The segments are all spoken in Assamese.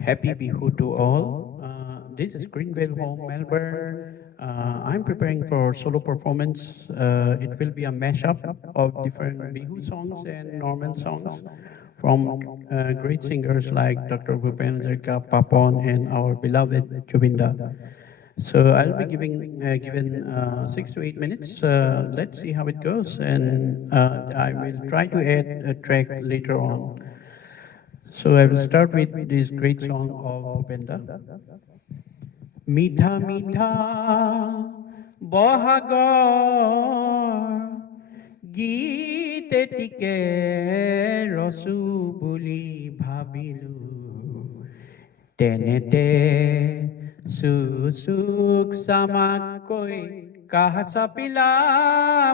Happy Bihu to all. This is Greenville Home, Melbourne. I'm preparing for solo performance. It will be a mashup of different Bihu songs and normal songs from great singers like Dr. Bhupen Hazarika, Papon, and our beloved Jubinda. So I'll be given 6 to 8 minutes. Let's see how it goes, and I will try to add a track later on. So I will start with this great song of Bhupenda. Mitha mitha বহাগৰ গীত এটিকে ৰচো বুলি ভাবিলো তেনেতে চুচুক চামাকৈ কাহ চাপিলা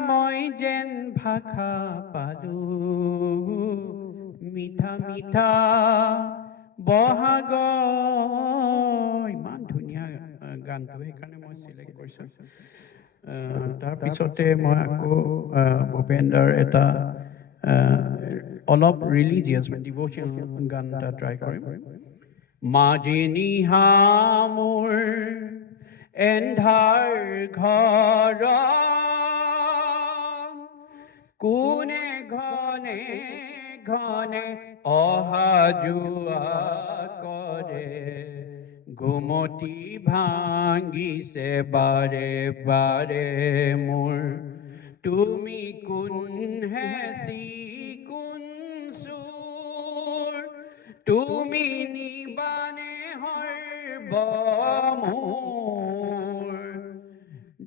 মই যেন ভাষা পালো মিঠা মিঠা বহাগৰ ইমান ধুনীয়া গানটো সেইকাৰণে মই চিলেক্ট কৰিছোঁ তাৰপিছতে মই আকৌ ভূপেন্দাৰ এটা অলপ ৰিলিজিয়াছ ডিভ'চনেল গান এটা ট্ৰাই কৰিম মাজে নিহামুৰ এন্ধাৰ ঘৰ কোনে ঘনে ঘনে অহা যোৱা কৰে ঘুমতি ভাঙিছে বাৰে বাৰে মোৰ তুমি কোন হেচি কোন চুৰ তুমি নিবানে হৰ্ব মোৰ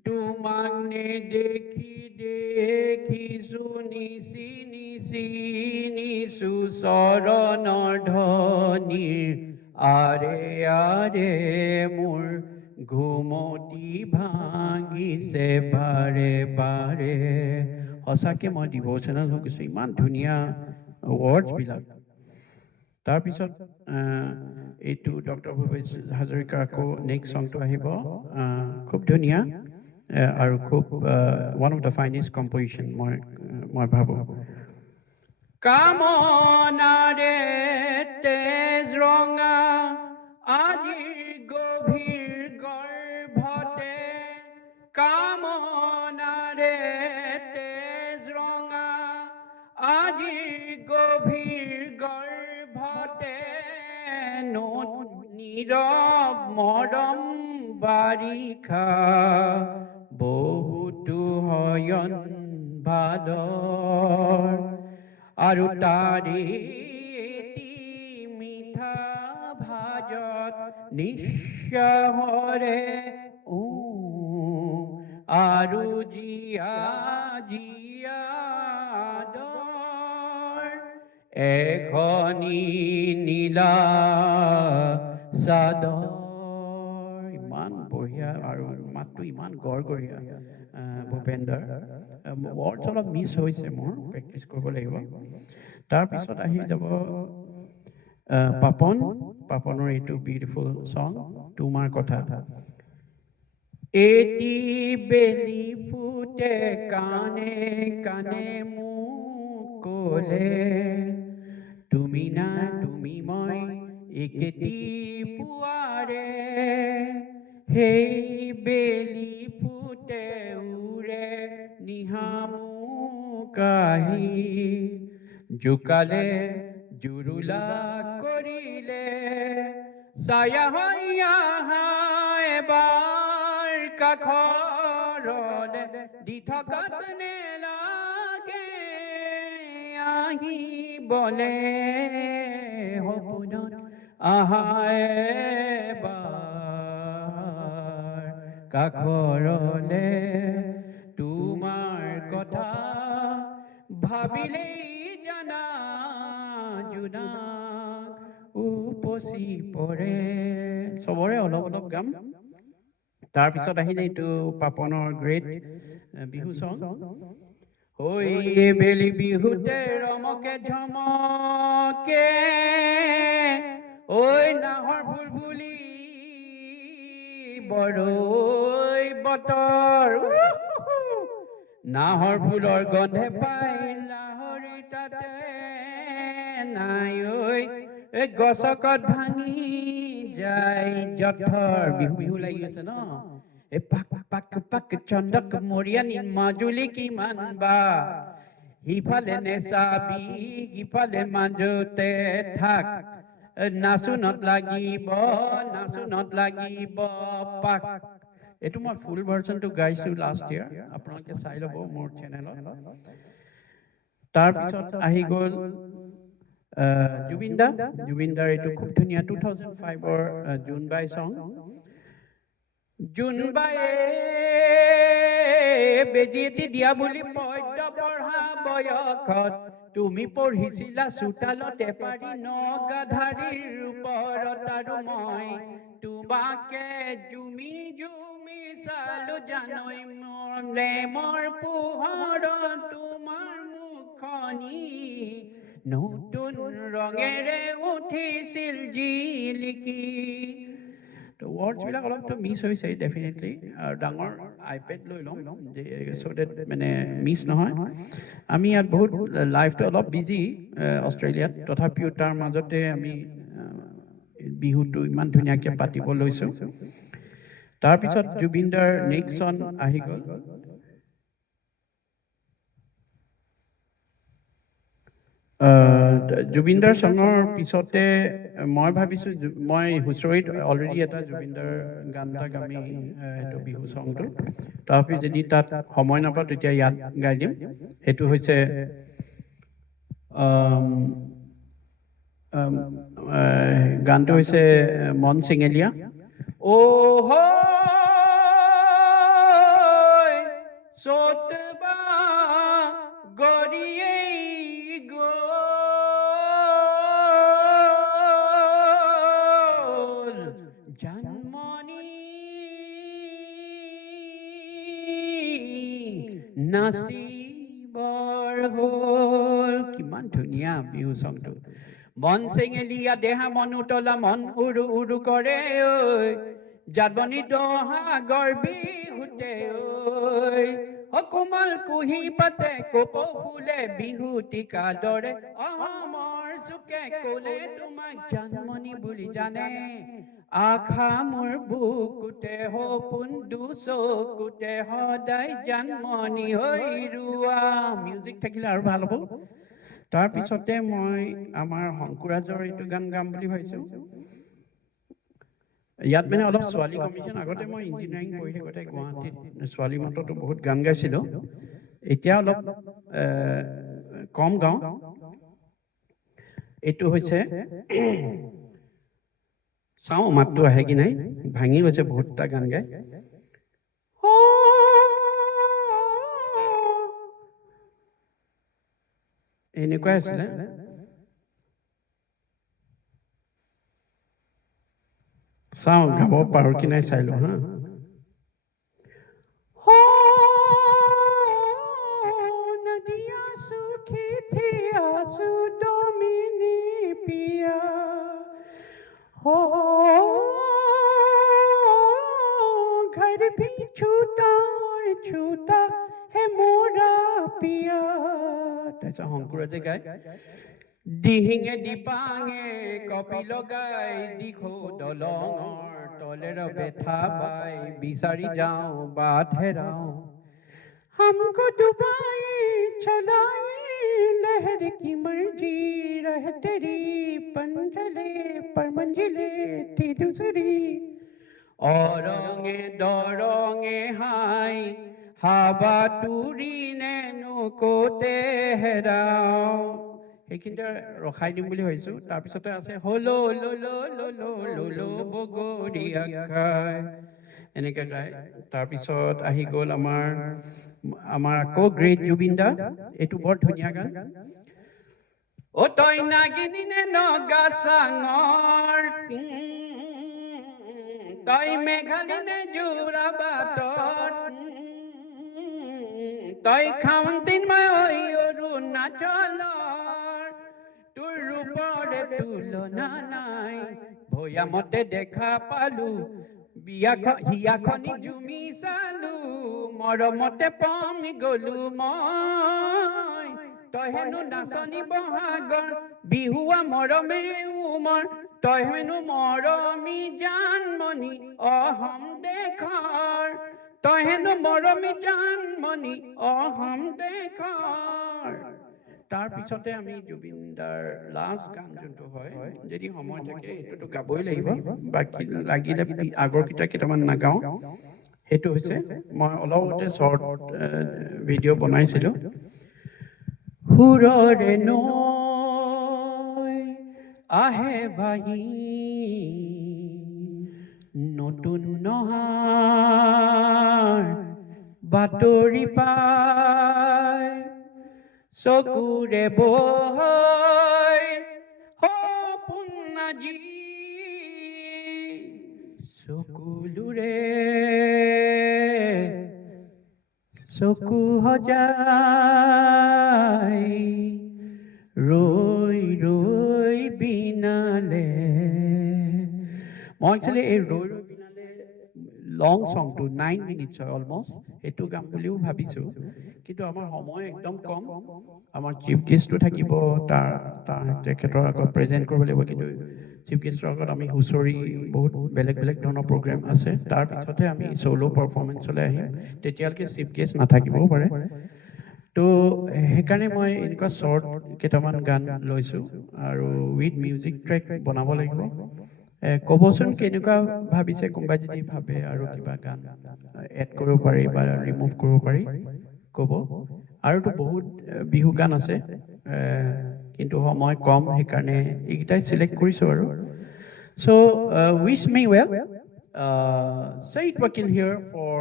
তোমাক নেদেখি দেখিছো নিচি নিচি নিচু চৰণৰ ধ্বনিৰ আৰে আৰে মোৰ ঘুমতি ভাঙিছে বাৰে বাৰে সঁচাকৈ মই ডিভ'চনেল হৈ গৈছোঁ ইমান ধুনীয়া ৱৰ্ডছবিলাক তাৰপিছত এইটো ডক্টৰ ভূপেন হাজৰিকাৰ আকৌ নেক্সট চংটো আহিব খুব ধুনীয়া আৰু খুব ওৱান অফ দ্য ফাইনেষ্ট কম্প'জিশ্যন মই ভাবোঁ কামনাৰে তেজ ৰঙা আজিৰ গভীৰ গৰ্ভতে কামনাৰে তেজ ৰঙা আজিৰ গভীৰ গৰ্ভতে নীৰৱ মৰম বাৰিষা বহুতো হয়ন ভাদৰ আৰু তাৰে এটি মিঠা ভাজত নিশ্চয়ৰে আৰু জীয়া জীয়া এখনি নীলা চাদৰ ইমান বঢ়িয়া আৰু মাতটো ইমান গড়গড়ীয়া ভূপেন্দাৰ ৱৰ্ডছ অলপ মিছ হৈছে মোৰ প্ৰেক্টিছ কৰিব লাগিব তাৰপিছত আহি যাব পাপনৰ এইটো বিউটিফুল চং তোমাৰ কথা এটি বেলি ফুটে কানে কানে মোক ক'লে তুমি না তুমি মই একেটি পুৱাৰে সেই বেলি ফুটে উৰে নিহামুক আহি জোকালে জুৰুলা কৰিলে ছায়া হৈ আহা এবাৰ কাষৰলে দি থকাত নেলাগে আহিবলে সপোনত আহা এবাৰ কাষৰলে তোমাৰ কথা ভাবিলেই জানা জোনাক উপচি পৰে চবৰে অলপ অলপ গাম তাৰপিছত আহিলে এইটো পাপনৰ গ্ৰেট বিহু চং ঐ বেলি বিহুতে ৰমকে ঝমকে ঐ নাহৰ ফুল ফুলি বৰৈ বতৰ নাহৰ ফুলৰ গন্ধে পাই লাহৰি তাতে নাই ঐ এই গছকত ভাঙি যায় জঠৰ বিহু বিহু লাগি আছে ন এই পাক পাক পাক চন্দক মৰিয়ানি মাজুলী কিমান বা সিফালে নেচাবি সিফালে মাজতে থাক নাচোনত লাগিব পাক এইটো মই ফুল ভাৰ্চনটো গাইছো লাষ্ট ইয়াৰ আপোনালোকে চাই ল'ব মোৰ চেনেলত তাৰপিছত আহি গ'ল জুবিনদাৰ এইটো খুব ধুনীয়া 2005ৰ জোনবাই চং জোনবায়ে বেজি এটি দিয়া বুলি পদ্য পঢ়া বয়সত তুমি পঢ়িছিলা চোতালতে পাৰি নগাধাৰীৰ ওপৰত আৰু মই তোমাকে জুমি জুমি চালো জানৈ মোৰ পোহৰত তোমাৰ মুখনি নতুন ৰঙেৰে উঠিছিল জিলিকি তো ৱৰ্ডছবিলাক অলপতো মিছ হৈছে ডেফিনেটলি আৰু ডাঙৰ আইপেড লৈ ল'ম চ' ডেট মানে মিছ নহয় আমি ইয়াত বহুত লাইফটো অলপ বিজি অষ্ট্ৰেলিয়াত তথাপিও তাৰ মাজতে আমি বিহুটো ইমান ধুনীয়াকৈ পাতিব লৈছোঁ তাৰপিছত জুবিনদাৰ নেক্সট চন আহি গ'ল জুবিনদাৰ চঙৰ পিছতে মই ভাবিছোঁ মই হুঁচৰিত অলৰেডি এটা জুবিনদাৰ গান এটা গামি সেইটো বিহু চংটো তথাপি যদি তাত সময় নাপাওঁ তেতিয়া ইয়াত গাই দিম সেইটো হৈছে গানটো হৈছে মন চেঙেলীয়া অ' হয় চতবা গৰিয়ে গ'ল জানমণি নাচিবৰ হ'ল কিমান ধুনীয়া বিহু চংটো মন চেঙেলীয়া দেহা মন উতলা মন উৰু উৰু কৰে ঐ জানমণি দহা গৰ্বী হুতে ঐ কোমল কুহি পাতে কপৌ ফুলে বিহুতিকা দৰে অহমৰ চুকে ক'লে তোমাক জানমণি বুলি জানে আশা মোৰ বুকুতে সপোন দুচকুতে সদায় জানমণি হৈ ৰোৱা মিউজিক থাকিলে আৰু ভাল হ'ব তাৰপিছতে মই আমাৰ শংকুৰাজৰ এইটো গান গাম বুলি ভাবিছোঁ ইয়াত মানে অলপ ছোৱালী কমিশ্যন আগতে মই ইঞ্জিনিয়াৰিং পঢ়ি থাকোঁতে গুৱাহাটীত ছোৱালী মততো বহুত গান গাইছিলোঁ এতিয়া অলপ কম গাওঁ এইটো হৈছে চাওঁ মাতটো আহে কি নাই ভাঙি গৈছে বহুতটা গান গাই এনেকুৱাই আছিলে চাওঁ গাব পাৰোঁ কি নাই চাই লওঁ হা নদিয়া সুখী থি আছো ডমিনি পিয়া घर भी छूटा और छूटा है मोरा पिया তাৰপিছত শংকুৰাজে গায় দিহিঙে দিপাঙে কপি লগাই দিখো দলঙৰ তলেৰ বেঠা বাই বিচাৰি যাওঁ বাট হেৰাওঁ हमको डुबाए चलाए लहर की मर्जी रह तेरी पंजले पर मंजिले थी दूसरी অৰঙে দৰঙে হাই হাবা তুৰি নেনো কোতে হেৰাওঁ সেইখিনিতে ৰখাই দিম বুলি ভাবিছোঁ তাৰপিছতে আছে হলো ললো ললো ললো বগৰীয়া খাই এনেকৈ গায় তাৰপিছত আহি গ'ল আমাৰ আকৌ গ্ৰেট জুবিনদা এইটো বৰ ধুনীয়া গান অ' তই নাগিনী নে নগা চাঙৰ তই মেঘালী নে জোৰা বাটত তই খাউন্তিন মই অৰুণাচলৰ তোৰ ৰূপৰে তুলনা নাই ভৈয়ামতে দেখা পালো হিয়াখনি জুমি চালো মৰমতে পমি গলো মই তই হেনো নাচনি বহাগৰ বিহুৱা মৰমে উমৰ তই হেনো মৰমী জানমণি অহম দেশৰ তই হেনো মৰমী জানমণি অহম দেশৰ তাৰ পিছতে আমি জুবিনদাৰ লাষ্ট গান যোনটো হয় যদি সময় থাকে সেইটোতো গাবই লাগিব বাকি লাগিলে আগৰ কেইটামান নাগাওঁ সেইটো হৈছে মই অলপতে শ্বৰ্ট ভিডিঅ' বনাইছিলোঁ সুৰৰে নৈ আহে ভাহি নতুন নহাৰ বাতৰি পায় চকুৰে বৈ সপোন আজি চকুলোৰে চকু সজাই ৰৈ ৰৈ বিনালে মই একচুৱেলি এই ৰৈ ৰৈ বিনালে লং চংটো 9 মিনিটছ হয় অলমষ্ট সেইটো গাম বুলিও ভাবিছোঁ কিন্তু আমাৰ সময় একদম কম আমাৰ চিফ গেষ্টটো থাকিব তেখেতৰ আগত প্ৰেজেণ্ট কৰিব লাগিব কিন্তু চিফ গেষ্টৰ আগত আমি হুঁচৰি বহুত বেলেগ বেলেগ ধৰণৰ প্ৰগ্ৰেম আছে তাৰপিছতহে আমি চ'ল' পাৰফৰ্মেঞ্চলৈ আহিম তেতিয়ালৈকে চিফ গেষ্ট নাথাকিবও পাৰে তো সেইকাৰণে মই এনেকুৱা শ্বৰ্ট কেইটামান গান লৈছোঁ আৰু উইথ মিউজিক ট্ৰেক বনাব লাগিব ক'বচোন কেনেকুৱা ভাবিছে কোনোবাই যদি ভাবে আৰু কিবা গান এড কৰিব পাৰি বা ৰিমুভ কৰিব পাৰি ক'ব আৰুতো বহুত বিহু গান আছে কিন্তু সময় কম সেইকাৰণে এইকেইটাই চিলেক্ট কৰিছোঁ আৰু so' wish me well Said Wakil here for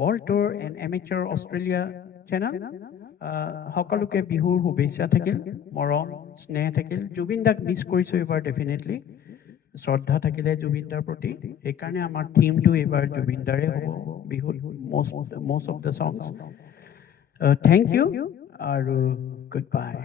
World Tour and Amateur Australia channel সকলোকে বিহুৰ শুভেচ্ছা থাকিল মৰম স্নেহ থাকিল জুবিন দাক মিছ কৰিছোঁ এইবাৰ ডেফিনেটলি শ্ৰদ্ধা থাকিলে জুবিনদাৰ প্ৰতি সেইকাৰণে আমাৰ থিমটো এইবাৰ জুবিনদাৰে হ'ব বিহুত most of the songs thank you আৰু goodbye